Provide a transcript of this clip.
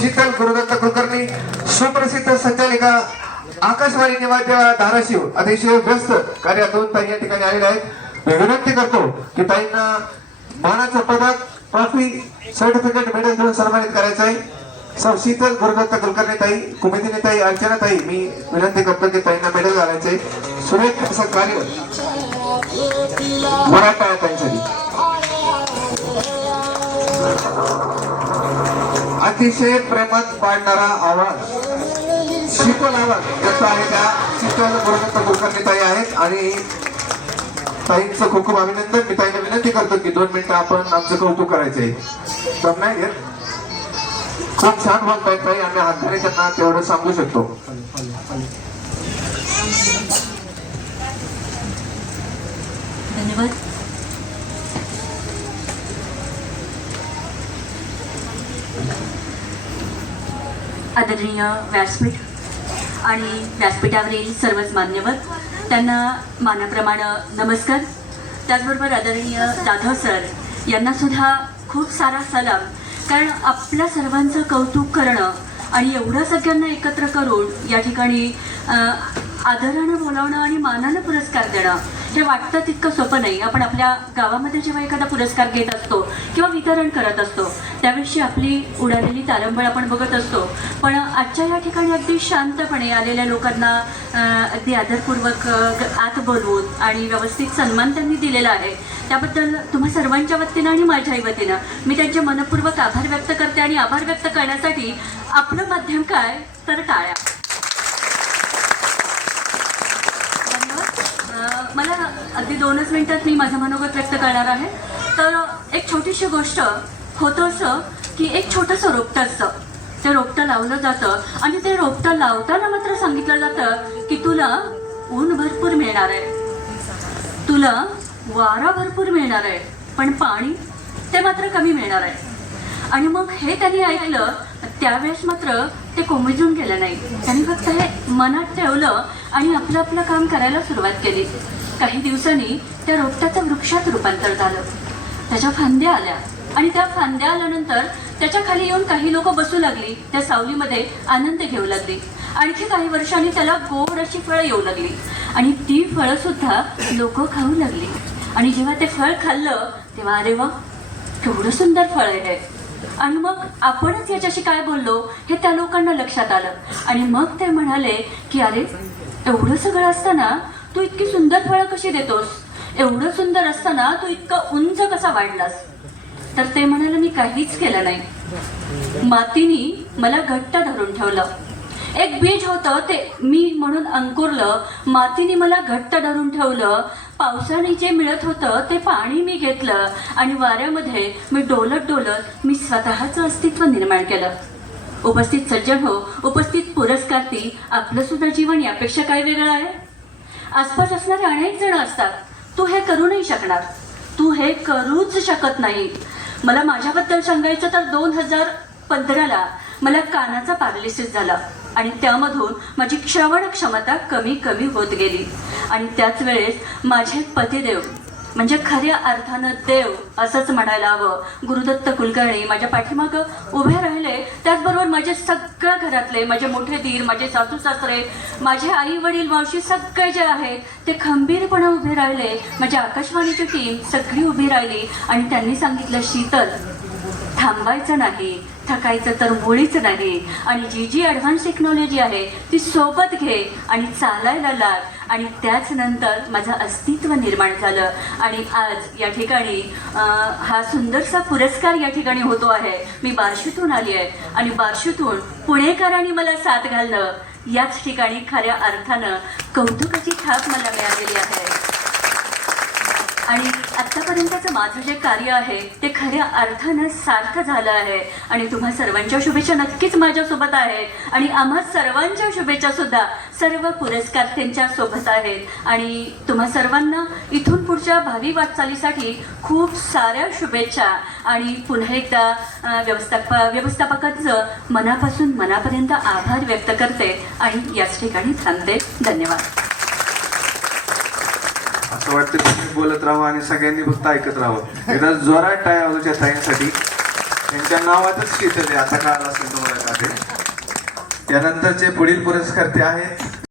शीतल गुरुदत्त कुलकर्णी, सुप्रसिद्ध संचालिका आकाशवाणी निवाद्य धाराशिव, अतिशय व्यस्त कार्यातून ताई या ठिकाणी आलेल्या आहेत. मी विनंती करतो की ताईंना मानाचं पदक, ट्रॉफी, सर्टिफिकेट, मेडल देऊन सन्मानित करायचं आहे. सर शीतल गुरुदत्त कुलकर्णी ताई, कुमेदिनी ताई, अर्चना ताई, मी विनंती करतो की ताईंना मेडल घालायचे. सुरेख असं कार्य मराठा आहे त्यांच्यासाठी. अतिशय प्रेमात पाडणारा आवाज, शीतल आवाज ज्याचा आहे त्या शीतल गुरुदत्त कुलकर्णी ताई आहेत. आणि ताईंचं खूप खूप अभिनंदन. मी ताईंना विनंती करतो की 2 मिनिटं आपण आमचं कौतुक करायचंय. तर नाही घेत, खूप छान बोलतायत ताई. आम्ही हातधारे त्यांना तेवढं सांगू शकतो. धन्यवाद. आदरणीय व्यासपीठ आणि व्यासपीठावरील सर्वच मान्यवर, त्यांना मानाप्रमाणे नमस्कार. त्याचबरोबर आदरणीय जाधव सर यांना सुद्धा खूप सारा सलाम. कारण आपल्या सर्वांचं कौतुक करणं आणि एवढं सगळ्यांना एकत्र करून या ठिकाणी आदरानं बोलावणं आणि मानानं पुरस्कार देणं हे वाटतं तितकं सोपं नाही. आपण आपल्या गावामध्ये जेव्हा एखादा पुरस्कार घेत असतो किंवा वितरण करत असतो त्यावेळी आपली उडालेली तारंबळ आपण बघत असतो. पण आजच्या या ठिकाणी अगदी शांतपणे आलेल्या लोकांना अगदी आदरपूर्वक आत बोलवून आणि व्यवस्थित सन्मान त्यांनी दिलेला आहे. त्याबद्दल तुम्हा सर्वांच्या वतीनं आणि माझ्याही वतीनं मी त्यांचे मनपूर्वक आभार व्यक्त करते. आणि आभार व्यक्त करण्यासाठी आपलं माध्यम काय तर टाळ्या. मला अगदी 2च मिनिटात मी माझं मनोगत व्यक्त करणार आहे. तर एक छोटीशी गोष्ट होतं असं की एक छोटंसं रोपटं असतं, ते रोपटं लावलं जातं आणि ते रोपटं लावताना मात्र सांगितलं जातं की तुला ऊन भरपूर मिळणार आहे, तुला वारा भरपूर मिळणार आहे, पण पाणी ते मात्र कमी मिळणार आहे. आणि मग हे त्यांनी ऐकलं. त्यावेळेस मात्र ते कोमेजून गेलं नाही. त्यांनी फक्त हे मनात ठेवलं आणि आपलं आपलं काम करायला सुरुवात केली. काही दिवसांनी त्या रोपट्याचं वृक्षात रूपांतर झालं. त्याच्या फांद्या आल्या आणि त्या फांद्या आल्यानंतर त्याच्या खाली येऊन काही लोक बसू लागली. त्या सावलीमध्ये आनंद घेऊ लागली. आणखी काही वर्षांनी त्याला गोड अशी फळं येऊ लागली आणि ती फळं सुद्धा लोक खाऊ लागली. आणि जेव्हा ते फळ खाल्लं तेव्हा अरे वा, केवढं सुंदर फळ आहे हे. आणि मग आपणच याच्याशी काय बोललो हे त्या लोकांना लक्षात आलं. आणि मग ते म्हणाले की अरे, एवढं सगळं असताना तू इतकी सुंदर फळं कशी देतोस, एवढं सुंदर असताना तू इतकं उंच कसा वाढलास. तर ते म्हणाले मी काहीच केलं नाही, मातीनी मला घट्ट धरून ठेवलं. एक बीज होतं ते मी म्हणून अंकुरलं, मातीने मला घट्ट धरून ठेवलं. पावसाने जे मिळत होतं ते पाणी मी घेतलं आणि वाऱ्यामध्ये मी डोलत डोलत मी स्वतःचं अस्तित्व निर्माण केलं. उपस्थित सज्जन हो, उपस्थित पुरस्कार्थी, आपलं सुद्धा जीवन यापेक्षा काय वेगळं आहे. आसपास असणारे अनेक जण असतात, तू हे करू नाही शकणार, तू हे करूच शकत नाही. मला माझ्याबद्दल सांगायचं तर 2015ला मला कानाचा पॅरालिसिस झाला आणि त्यामधून माझी श्रवण क्षमता कमी कमी होत गेली. आणि त्याच वेळेस माझे पतिदेव म्हणजे खऱ्या अर्थानं देव असंच म्हणायला हवं, गुरुदत्त कुलकर्णी माझ्या पाठीमागं उभे राहिले. त्याचबरोबर माझे सगळ्या घरातले, माझे मोठे दीर, माझे सासू सासरे, माझे आई वडील, मावशी सगळे जे आहेत ते खंबीरपणे उभे राहिले. माझ्या आकाशवाणीची टीम सगळी उभी राहिली आणि त्यांनी सांगितलं, शीतल, थांबायचं नाही, थकायचं तर मुळीच नाही. आणि जी जी ॲडव्हान्स टेक्नॉलॉजी आहे ती सोबत घे आणि चालायला लाग. आणि त्याच नंतर माझं अस्तित्व निर्माण झालं. आणि आज या ठिकाणी हा सुंदरसा पुरस्कार या ठिकाणी होतो आहे. मी बार्शीतून आली आहे आणि बार्शीतून पुणेकरांनी मला साथ घालणं, याच ठिकाणी खऱ्या अर्थानं कौतुकाची थाप मला मिळालेली आहे. आणि आत्तापर्यंतचं माझं जे कार्य आहे ते खऱ्या अर्थानं सार्थ झालं आहे. आणि तुम्हा सर्वांच्या शुभेच्छा नक्कीच माझ्यासोबत आहेत आणि आम्हा सर्वांच्या शुभेच्छा सुद्धा सर्व पुरस्कार्थ्यांच्या सोबत आहेत. आणि तुम्हा सर्वांना इथून पुढच्या भावी वाटचालीसाठी खूप साऱ्या शुभेच्छा. आणि पुन्हा एकदा व्यवस्थापकांचं मनापासून मनापर्यंत आभार व्यक्त करते आणि याच ठिकाणी थांबते. धन्यवाद. असं वाटतं तुम्ही बोलत राहा आणि सगळ्यांनी फक्त ऐकत राहावं. एकदा जोरात टाळ्या वाजवच्या ताईंसाठी. त्यांच्या नावातच शीतल आहे. आता कळालं असेल तुम्हाला काय. यानंतरचे पुढील पुरस्कार ते आहेत